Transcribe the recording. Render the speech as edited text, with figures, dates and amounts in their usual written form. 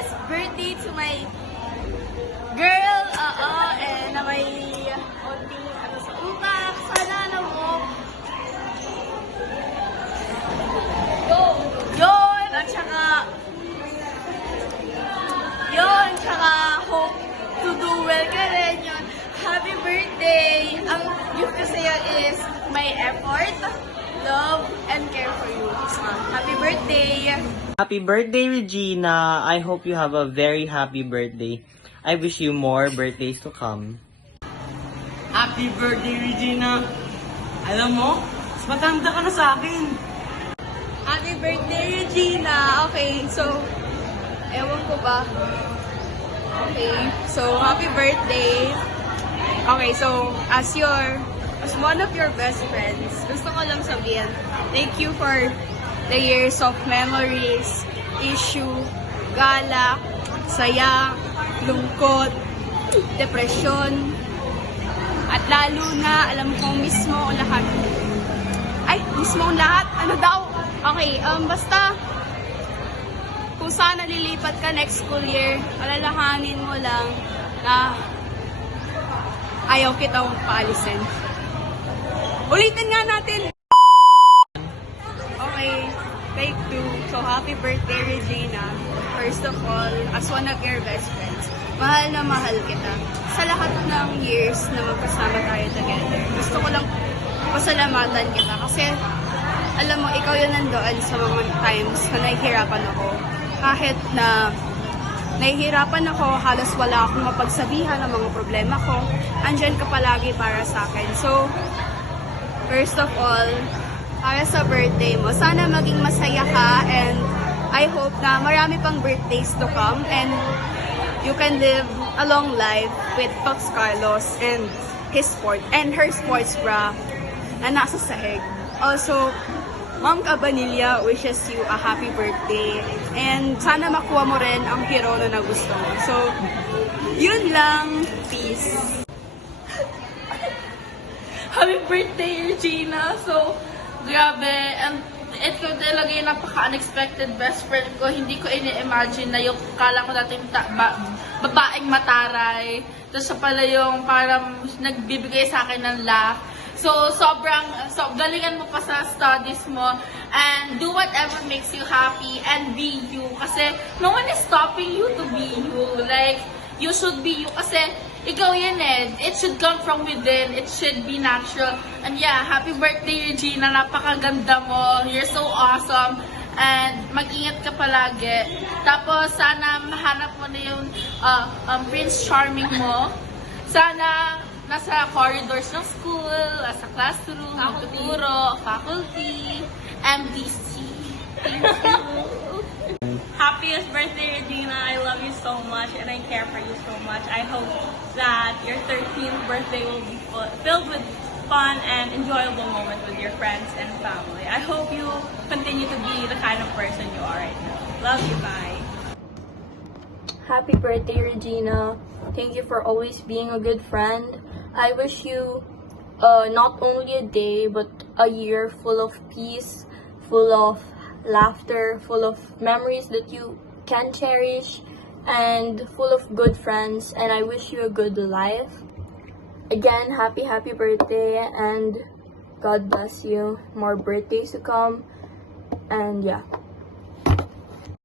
happiest birthday to my girl, and na may onting sa utak. Sana alam mo, yun, at saka hope to do well ka rin yun. Happy birthday! Ang gift ko sa'yo is my effort, love, and care for you. Happy birthday! Happy birthday, Regina! I hope you have a very happy birthday. I wish you more birthdays to come. Happy birthday, Regina! Alam mo, mas matanda ka na sa akin. Happy birthday, Regina! Okay, so, ewan ko ba? Okay, so, happy birthday! Okay, so, as one of your best friends, gusto ko lang sabihin, thank you for the years of memories, issue, galak, saya, lungkot, depresyon, at lalo na, alam ko mismo ang lahat. Ay, mismo ang lahat? Ano daw? Okay, basta, kung sana lilipat ka next school year, alalahanin mo lang na ayaw kitang paalisin. Ulitin nga natin! Okay, take two. So, happy birthday, Regina. First of all, as one of your best friends, mahal na mahal kita. Sa lahat ng years na magkasama tayo together, gusto ko lang pasalamatan kita kasi alam mo, ikaw yun nandoon sa mga times na nahihirapan ako. Kahit na nahihirapan ako, halos wala akong mapagsabihan ng mga problema ko, andyan ka palagi para sa akin. So, first of all, para sa birthday mo, sana maging masaya ka, and I hope na marami pang birthdays to come and you can live a long life with Fox Carlos and her sports bra na nasa sahig. Also, Ma'am Cabanilla wishes you a happy birthday and sana makuha mo rin ang pirono na gusto mo. So, yun lang. Peace. Happy birthday, Regina! So, grabe. And ito talaga yung napaka-unexpected best friend ko. Hindi ko ini-imagine na yung kala ko dating babaeng mataray. Tapos siya pala yung parang nagbibigay sa akin ng laugh. So, galingan mo pa sa studies mo and do whatever makes you happy and be you. Kasi no one is stopping you to be you. Like, you should be you. Kasi ikaw yan eh. It should come from within. It should be natural. And yeah, happy birthday, Regina. Napakaganda mo. You're so awesome. And mag-ingat ka palagi. Tapos, sana mahanap mo na yung Prince Charming mo. Sana nasa corridors ng school, sa classroom, magtuturo, faculty, MDC. Thank you. Happiest birthday, Regina. I love you so much and I care for you so much. I hope that your 13th birthday will be filled with fun and enjoyable moments with your friends and family. I hope you continue to be the kind of person you are right now. Love you, bye. Happy birthday, Regina. Thank you for always being a good friend. I wish you not only a day, but a year full of peace, full of laughter, full of memories that you can cherish, and full of good friends. And I wish you a good life. Again, happy birthday, and God bless you. More birthdays to come. And yeah.